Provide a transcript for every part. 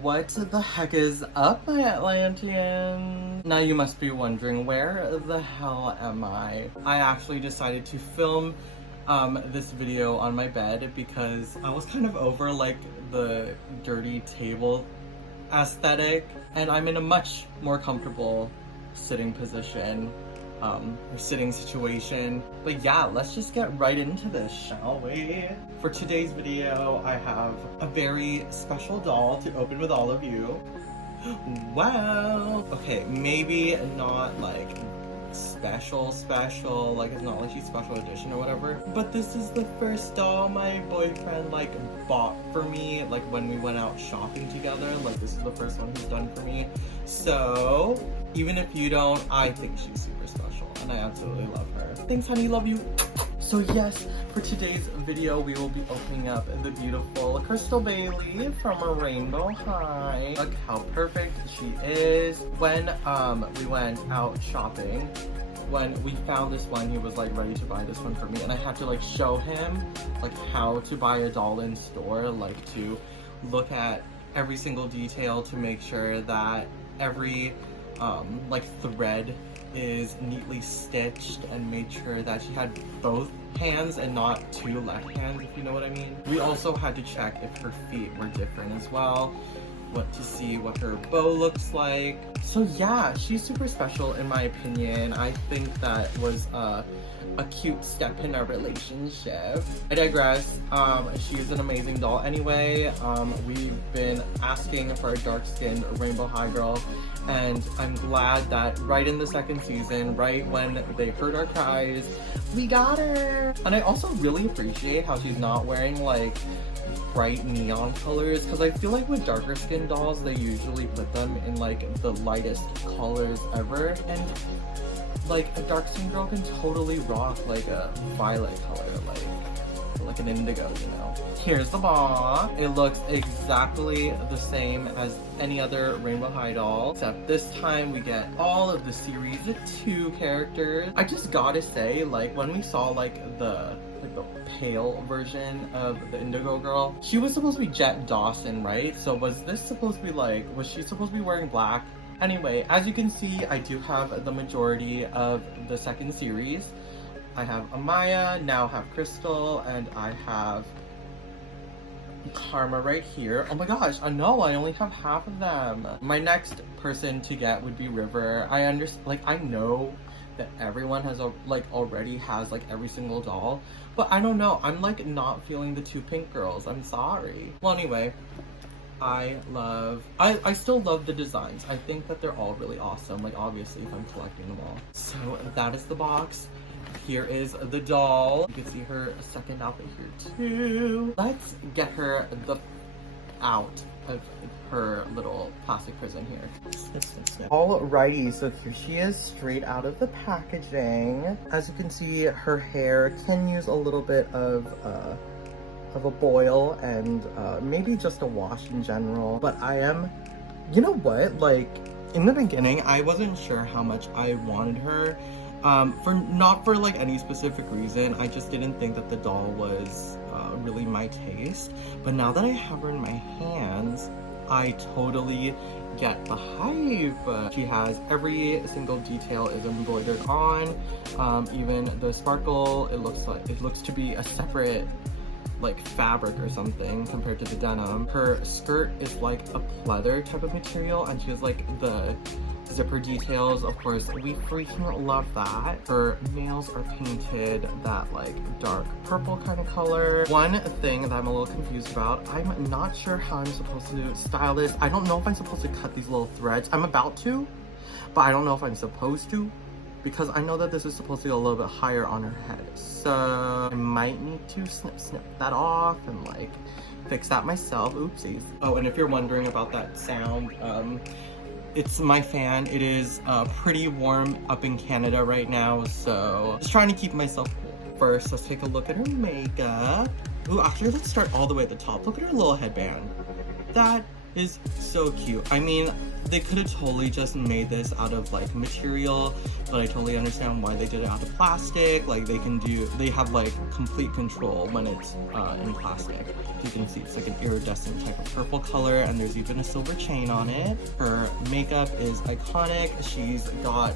What the heck is up, my Atlanteans? Now you must be wondering, where the hell am I? I actually decided to film this video on my bed because I was kind of over like the dirty table aesthetic, and I'm in a much more comfortable sitting position, or sitting situation. But yeah, let's just get right into this, shall we? For today's video, I have a very special doll to open with all of you. Wow. Okay, maybe not like special, like it's not like she's special edition or whatever, but this is the first doll my boyfriend like bought for me, like when we went out shopping together. Like this is the first one he's done for me, so even if you don't, I think she's super special and I absolutely love her. Thanks honey, love you. So yes, for today's video we will be opening up the beautiful Krystal Bailey from a Rainbow High. Look how perfect she is. When we went out shopping, when we found this one, he was like ready to buy this one for me, and I had to like show him like how to buy a doll in store, like to look at every single detail to make sure that every like thread is neatly stitched, and made sure that she had both hands and not two left hands, if you know what I mean. We also had to check if her feet were different as well, to see what her bow looks like. So yeah, she's super special in my opinion. I think that was a cute step in our relationship. I digress. She's an amazing doll anyway. We've been asking for a dark-skinned Rainbow High girl, and I'm glad that right in the second season, right when they heard our cries, we got her. And I also really appreciate how she's not wearing like bright neon colors, because I feel like with darker skin dolls they usually put them in like the lightest colors ever, and like a dark skin girl can totally rock like a violet color, like an indigo, you know. Here's the bra. It looks exactly the same as any other Rainbow High doll, except this time we get all of the series 2 characters. I just gotta say, like when we saw like the pale version of the Indigo girl, she was supposed to be Jet Dawson, right? So was this supposed to be like, was she supposed to be wearing black? Anyway, as you can see, I do have the majority of the second series. I have Amaya, now have Krystal, and I have Karma right here. Oh my gosh, no, I only have half of them. My next person to get would be River. I understand, like I know that everyone has already has like every single doll, but I don't know, I'm like not feeling the 2 pink girls. I'm sorry. Well, anyway, I still love the designs. I think that they're all really awesome, like obviously if I'm collecting them all. So that is the box. Here is the doll. You can see her second outfit here too. Let's get her out of her little plastic prison here. Snip, snip, snip. Alrighty, so here she is straight out of the packaging. As you can see, her hair can use a little bit of a boil and maybe just a wash in general. But I am, you know what, like in the beginning, I wasn't sure how much I wanted her. Not for like any specific reason, I just didn't think that the doll was really my taste. But now that I have her in my hands, I totally get the hype. She has every single detail is embroidered on, even the sparkle. It looks to be a separate like fabric or something compared to the denim. Her skirt is like a pleather type of material, and she has like the zipper details. Of course, we freaking love that. Her nails are painted that like dark purple kind of color. One thing that I'm a little confused about, I'm not sure how I'm supposed to style this. I don't know if I'm supposed to cut these little threads. I'm about to, but I don't know if I'm supposed to, because I know that this is supposed to go a little bit higher on her head. So I might need to snip that off and like fix that myself. Oopsies. Oh, and if you're wondering about that sound, it's my fan. It is pretty warm up in Canada right now, so just trying to keep myself cool. First, let's take a look at her makeup. Ooh, actually, let's start all the way at the top. Look at her little headband. That is so cute. I mean, they could have totally just made this out of like material, but I totally understand why they did it out of plastic. Like they have like complete control when it's in plastic. You can see it's like an iridescent type of purple color, and there's even a silver chain on it. Her makeup is iconic. She's got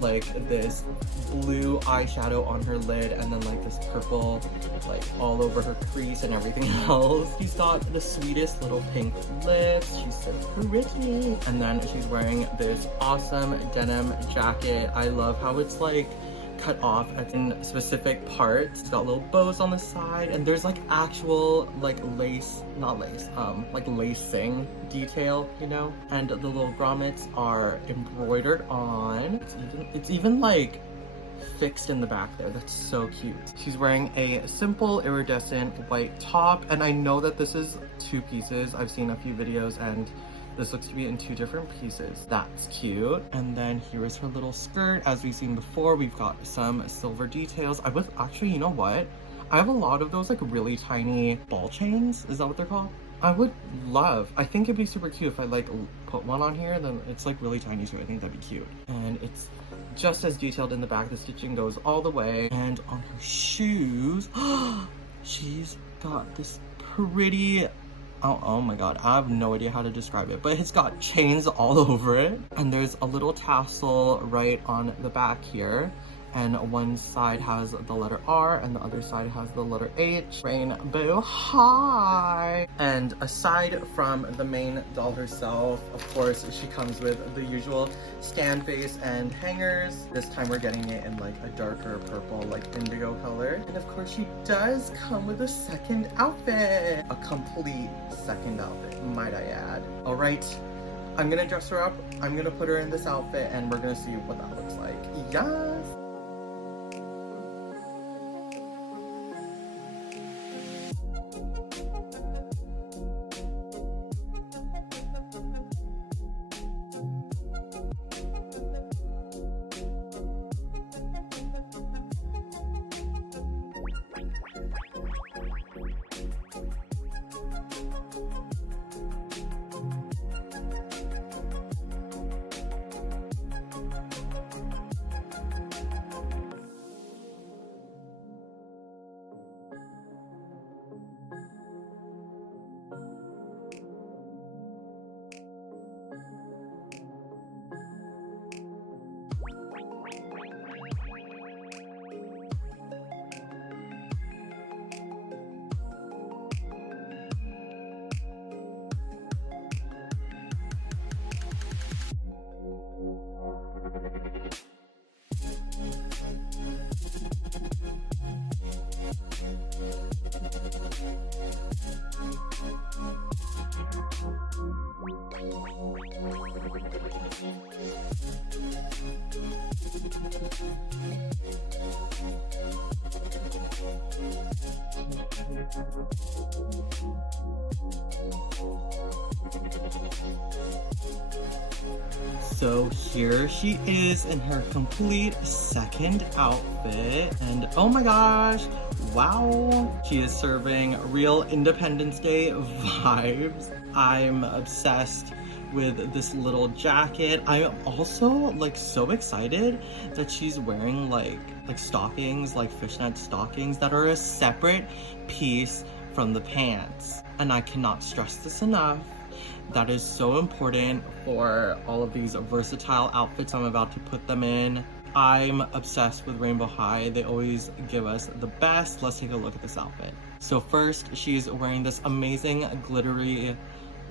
like this blue eyeshadow on her lid, and then like this purple like all over her crease and everything else. She's got the sweetest little pink lips. She's so pretty. And then she's wearing this awesome denim jacket. I love how it's like cut off in specific parts. It's got little bows on the side, and there's like actual like like lacing detail, you know? And the little grommets are embroidered on. It's even like fixed in the back there. That's so cute. She's wearing a simple iridescent white top, and I know that this is 2 pieces. I've seen a few videos and this looks to be in 2 different pieces. That's cute. And then here is her little skirt. As we've seen before, we've got some silver details. You know what? I have a lot of those like really tiny ball chains. Is that what they're called? I think it'd be super cute if I like put one on here, then it's like really tiny too. I think that'd be cute. And it's just as detailed in the back. The stitching goes all the way. And on her shoes, she's got this pretty, oh my god, I have no idea how to describe it, but it's got chains all over it. And there's a little tassel right on the back here. And one side has the letter R and the other side has the letter H. Rainbow high. And aside from the main doll herself, of course, she comes with the usual stand base and hangers. This time we're getting it in like a darker purple, like indigo color. And of course she does come with a second outfit. A complete second outfit, might I add. All right, I'm gonna dress her up. I'm gonna put her in this outfit and we're gonna see what that looks like. Yes! So here she is in her complete second outfit, and oh my gosh, wow, she is serving real Independence Day vibes. I'm obsessed with this little jacket. I'm also like so excited that she's wearing like stockings, like fishnet stockings that are a separate piece from the pants. And I cannot stress this enough. That is so important for all of these versatile outfits I'm about to put them in. I'm obsessed with Rainbow High. They always give us the best. Let's take a look at this outfit. So first, she's wearing this amazing glittery,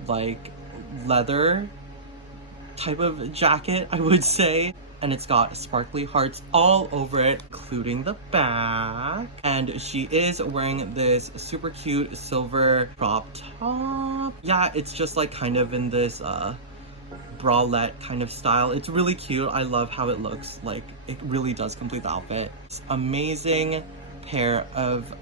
like leather type of jacket, I would say. And it's got sparkly hearts all over it, including the back. And she is wearing this super cute silver crop top. Yeah, it's just like kind of in this bralette kind of style. It's really cute. I love how it looks. Like, it really does complete the outfit. It's amazing pair of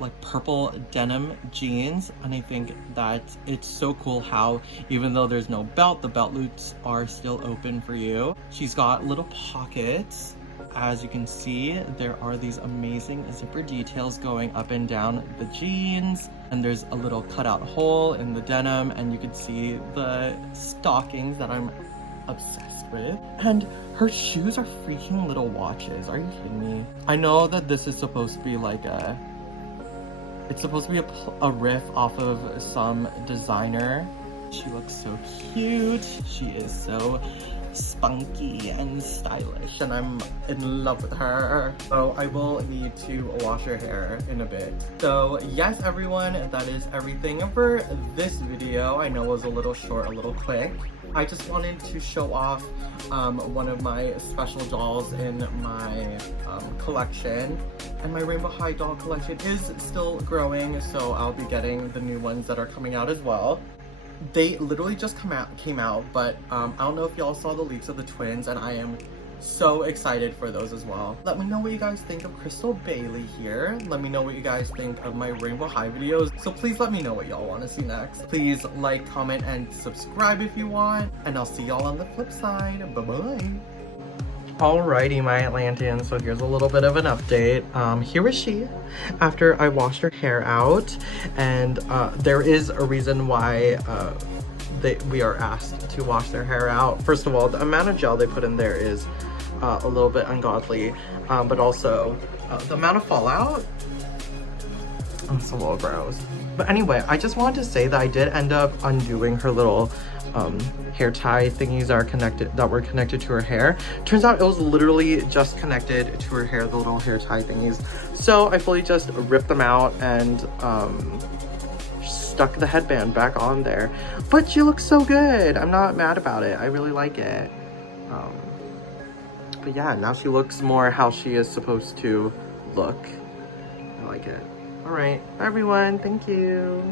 like purple denim jeans, and I think that it's so cool how even though there's no belt, the belt loops are still open for you. She's got little pockets As you can see, there are these amazing zipper details going up and down the jeans, and there's a little cutout hole in the denim, and you can see the stockings that I'm obsessed with. And her shoes are freaking little watches. Are you kidding me? I know that this is supposed to be like it's supposed to be a riff off of some designer. She looks so cute. She is so spunky and stylish, and I'm in love with her. So I will need to wash her hair in a bit. So yes, everyone, that is everything for this video. I know it was a little short, a little quick. I just wanted to show off one of my special dolls in my collection. And my Rainbow High doll collection is still growing, so I'll be getting the new ones that are coming out as well. They literally just came out, but I don't know if y'all saw the leaks of the twins, and I am so excited for those as well. Let me know what you guys think of Krystal Bailey here. Let me know what you guys think of my Rainbow High videos. So please let me know what y'all want to see next. Please like, comment, and subscribe if you want. And I'll see y'all on the flip side. Bye-bye. Alrighty, my Atlanteans, so here's a little bit of an update. Here is she after I washed her hair out, and there is a reason why we are asked to wash their hair out. First of all, the amount of gel they put in there is a little bit ungodly, but also the amount of fallout, it's a little gross. But anyway, I just wanted to say that I did end up undoing her little hair tie thingies that were connected to her hair. Turns out it was literally just connected to her hair, the little hair tie thingies. So I fully just ripped them out and stuck the headband back on there. But she looks so good. I'm not mad about it. I really like it. But yeah, now she looks more how she is supposed to look. I like it. All right, everyone, thank you.